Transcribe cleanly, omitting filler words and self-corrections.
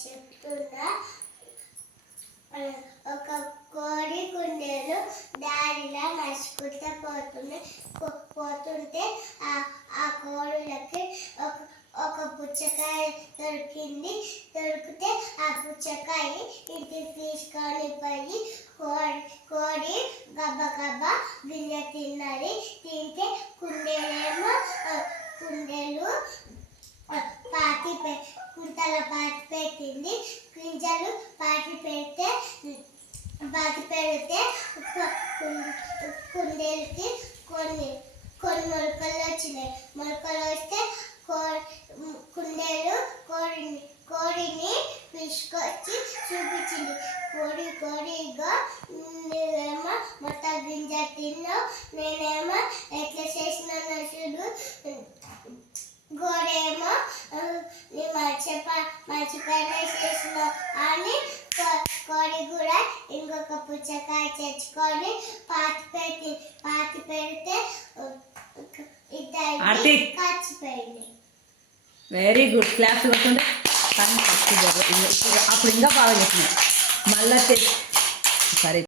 చెప్తున్నా. ఒక కోడి కుందేలు దారిలా నడుచుకుంటూ పోతుంటే ఆ కోడులకి ఒక పుచ్చకాయ దొరికితే ఆ పుచ్చకాయ ఇంటికి తీసుకొని పోయి కోడి గబగబా గింజ తిన్నది. తింటే కుందేలు కుంటల పాతి పెట్టింది. గింజలు పాతి పెడితే కుందేలుకి కొన్ని మొలకలు వచ్చినాయి. మొలకలు వస్తే కుందేలు కోడిని తీసుకొచ్చి చూపించింది. కోడిగా నువ్వేమో మొత్తం గింజ తిన్నావు, నేనేమో ఎట్లా చేసినా చూడు. గోడేమో నీ మంచి పని చేసినావు అని కోడి కూడా ఇంకొక పుచ్చకాయ తెచ్చుకొని పాతి పెడితే ఇద్దరు ఖర్చిపోయింది. Very good. క్లాస్ కొట్టుండే కానీ అప్పుడు ఇంకా బాగా చెప్పినాయి. మళ్ళీ సరే.